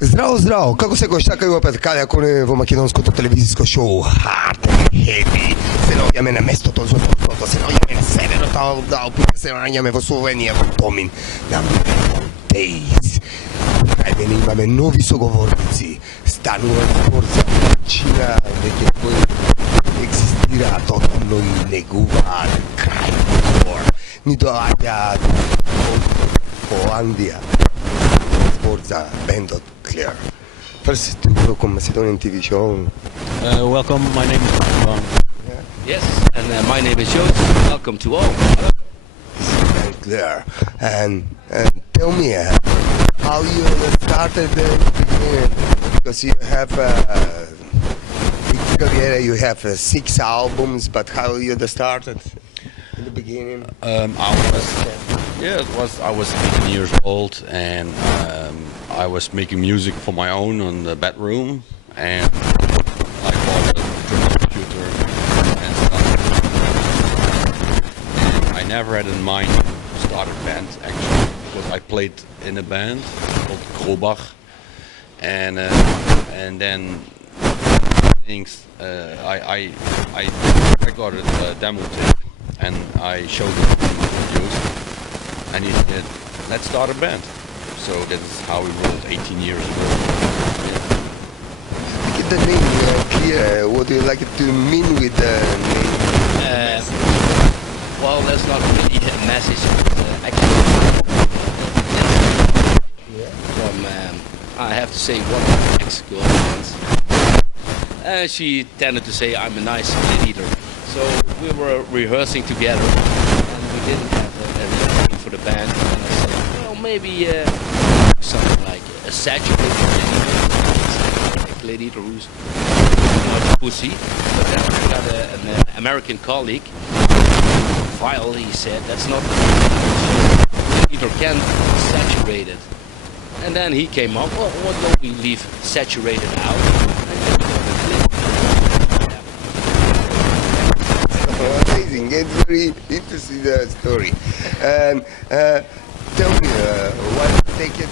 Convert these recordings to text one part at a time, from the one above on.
Zdravo, zdravo, kako se go čakajo opet, kaj ako ne v makedonsko televizijsko show Hard and Heavy, se nojame na mesto to zelo, se nojame na severu, da opet se nojame v Sloveniji, v Tomin, na Metaldays. Ajde, imame novi sogovornici, stanuje forza većina neke koje eksistira totalno neguvan kraj ni doaja Holandija. Forza band of Clear. First, welcome Macedonian TV show. Welcome, my name is Ron. Yes, and my name is Joost. Welcome to all. This is band Clear. And tell me how you started the beginning, because you have big career, you have 6 albums, but how you started in the beginning? I was 18 years old, and I was making music for my own on the bedroom, and I bought a computer and started. And I never had in mind to start a band actually, because I played in a band called Krobach, and then things I got a demo tape, and I showed it to Joost. And he said, let's start a band. So that is how we wrote 18 years ago. Yeah. Get the name clear. What do you like to mean with the name? Well, that's not really a message. Actually, from I have to say, one of my ex-girlfriends. She tended to say I'm a nice Cliteater. So we were rehearsing together, and we didn't have for the band, and I said, well, maybe something like a saturated Cliteater who's not a pussy. But then I got an American colleague, File, he said, that's not Cliteater can saturate it. And then he came up, well, what don't we leave saturated out? Amazing, it's very interesting story. And tell me, what take it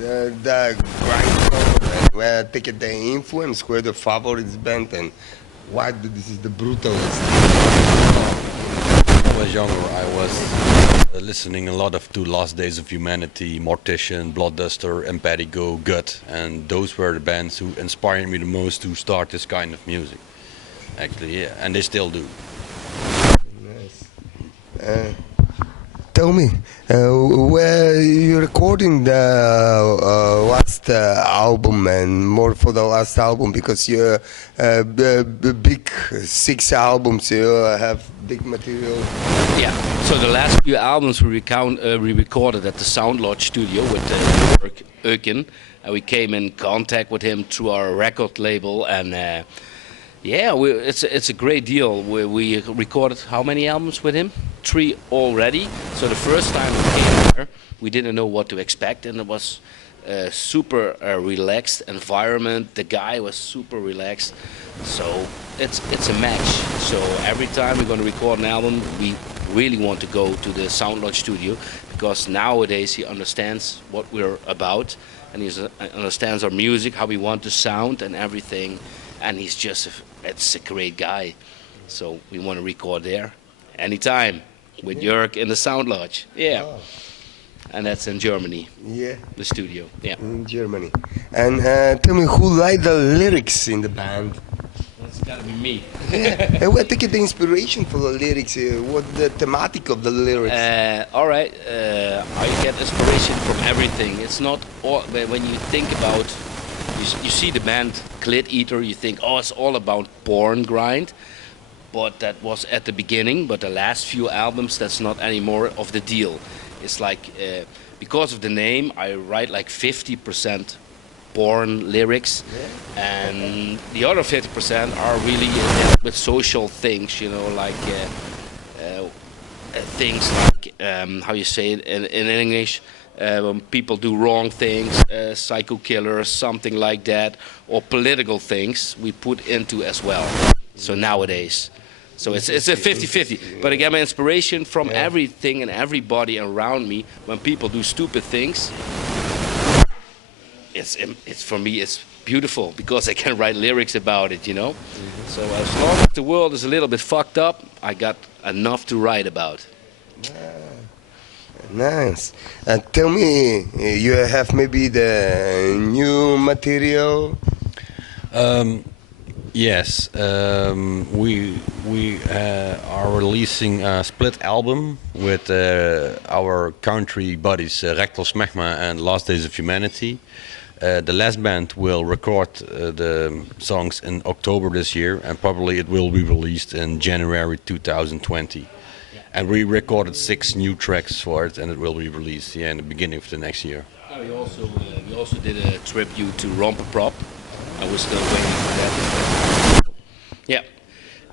the grind where take it the influence, where the favorite band, and why this is the brutalist? When I was younger, I was listening a lot to Last Days of Humanity, Mortician, Bloodduster, Empatigo, Gut, and those were the bands who inspired me the most to start this kind of music. Actually, yeah, and they still do. Nice. Tell me, where you recording the last album, and more for the last album, because you big 6 albums, you have big material. Yeah. So the last few albums we recorded at the Sound Lodge studio with Dirk Euken, and we came in contact with him through our record label, and. Yeah, it's a great deal. We recorded how many albums with him? 3 already. So the first time we came here, we didn't know what to expect, and it was a super relaxed environment. The guy was super relaxed, so it's a match. So every time we're going to record an album, we really want to go to the Sound Lodge studio, because nowadays he understands what we're about, and he understands our music, how we want to sound and everything. And he's just, it's a great guy. So we want to record there anytime with Jörg in the Sound Lodge. Yeah. Oh. And that's in Germany. Yeah. The studio. Yeah. In Germany. And tell me, who write the lyrics in the band? That's gotta be me. Yeah. And where take the inspiration for the lyrics? What the thematic of the lyrics? All right. I get inspiration from everything. It's not all, when you think about. You see the band Cliteater, you think, oh, it's all about porn grind, but that was at the beginning. But the last few albums, that's not anymore of the deal. It's like, because of the name, I write like 50% porn lyrics, and the other 50% are really with social things, you know, like things like, how you say it in English, when people do wrong things, psycho killers, something like that, or political things, we put into as well. So nowadays. So it's a 50-50. But I get my inspiration from everything and everybody around me. When people do stupid things, it's for me it's beautiful because I can write lyrics about it, you know. So as long as the world is a little bit fucked up, I got enough to write about. Nice. Tell me, you have maybe the new material? Yes, we are releasing a split album with our country buddies Rectal Smegma and Last Days of Humanity. The last band will record the songs in October this year, and probably it will be released in January 2020. And we recorded 6 new tracks for it, and it will be released in the beginning of the next year. We also did a tribute to Romper Prop. I was still waiting for that. Yeah,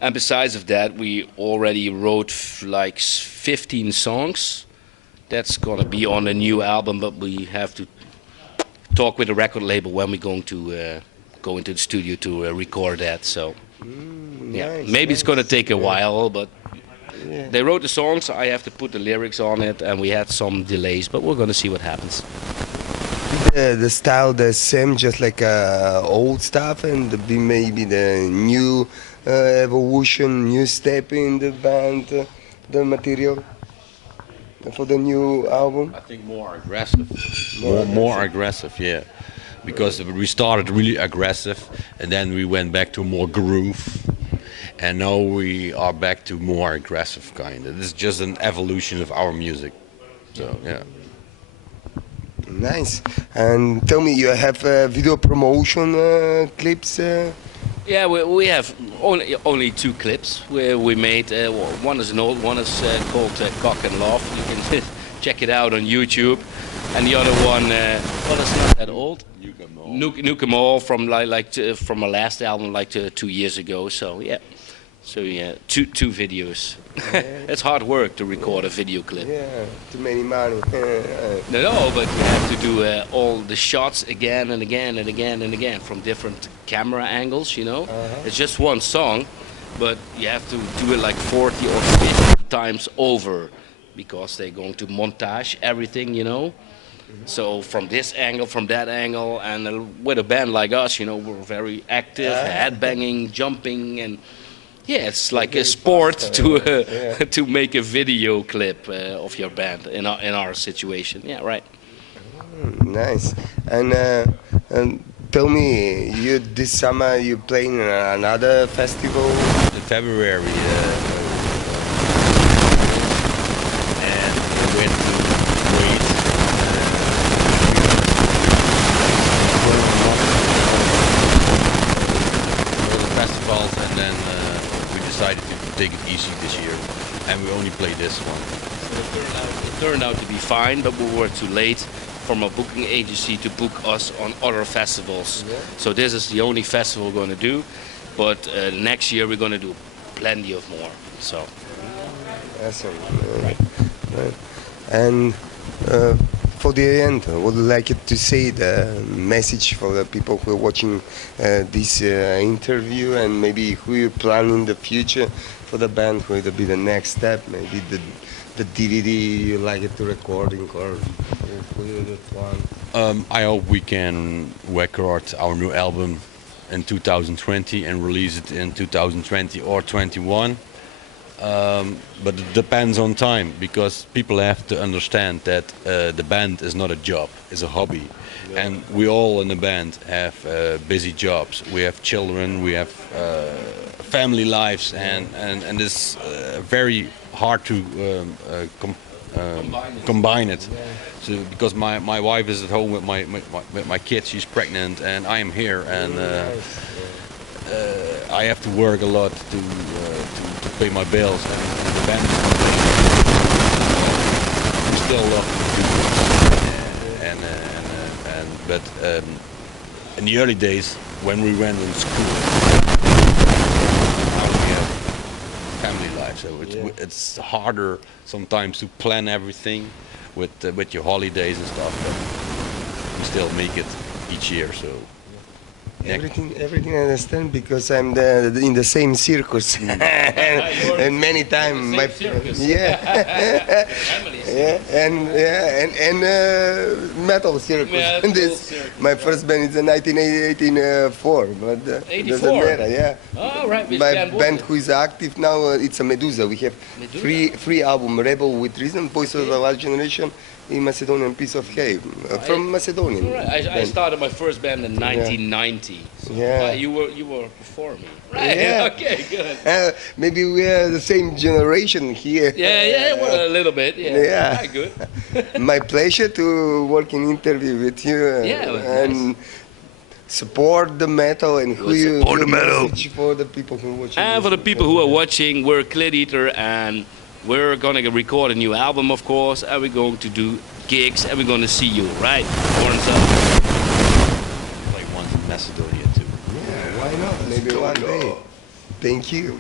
and besides of that, we already wrote like 15 songs. That's gonna be on a new album, but we have to talk with the record label when we're going to go into the studio to record that. So yeah, Nice, maybe it's gonna nice. take a while, but Yeah. they wrote the songs. I have to put the lyrics on it, and we had some delays, but we're gonna see what happens. The style the same, just like old stuff, and be maybe the new evolution, new step in the band, the material for the new album. I think more aggressive. More aggressive, yeah. Because we started really aggressive, and then we went back to more groove, and now we are back to more aggressive kind. It is just an evolution of our music. So yeah. Nice. And tell me, you have video promotion clips? Yeah, we have only 2 clips where we made. One is an old one, is called Cock and Love. You can check it out on YouTube. And the other one, well, it's not that old. Nuke 'Em All from from our last album, like 2 years ago. So yeah, two videos. It's hard work to record a video clip. Yeah, too many money. No, but you have to do all the shots again and again and again and again from different camera angles, you know. It's just one song, but you have to do it like 40 or 50 times over because they're going to montage everything, you know. So from this angle, from that angle, and with a band like us, you know, we're very active, headbanging, jumping, and yeah, it's like a sport to to make a video clip of your band in our situation. Yeah, right. Nice. And tell me, you this summer you playing another festival? In February, and we went to Kuwait. All the festivals, and then we decided to take it easy this year, and we only played this one. It turned out to be fine, but we were too late from a booking agency to book us on other festivals. So this is the only festival we're going to do, but next year we're going to do plenty of more. So. Awesome. Right. And for the end, I would like you to say the message for the people who are watching this interview, and maybe who you plan in the future for the band, who will be the next step, maybe the DVD you like it to recording, or who you the plan. I hope we can record our new album in 2020 and release it in 2020 or 21. But it depends on time, because people have to understand that the band is not a job, it's a hobby. And we all in the band have busy jobs. We have children, we have family lives, and it's very hard to combine it. So, because my wife is at home with my kids, she's pregnant, and I am here, and I have to work a lot to pay my bills, and the band we still love to do this. But in the early days when we went in school, now we have family life, so it's harder sometimes to plan everything with your holidays and stuff, but we still make it each year. So Everything I understand because I'm in the same circus and many times my circus. yeah Family and metal circus. Metal This circus, my first band is in 1984, but doesn't 84? matter. Yeah, Oh, right. Which my band was band it? who is active now it's a Medusa. We have Medusa? three album: Rebel with Reason, Voice of the Last Generation, in Macedonian, Piece of Cake from Macedonian. All right. I band. started my first band in 1990. So Yeah. you were performing. Right. Yeah. Okay. Good. Maybe we are the same generation here. Yeah. Well, a little bit. Yeah. Yeah. Right, good. My pleasure to work in interview with you Yeah, it was and support the metal and who you support the your metal. message for the people who watch. And for the people who are watching, we're Cliteater, and we're gonna record a new album, of course, and we're going to do gigs, and we're gonna see you, right? Horns up. Play one from Macedonia too. Yeah, why not? Maybe one day. Thank you.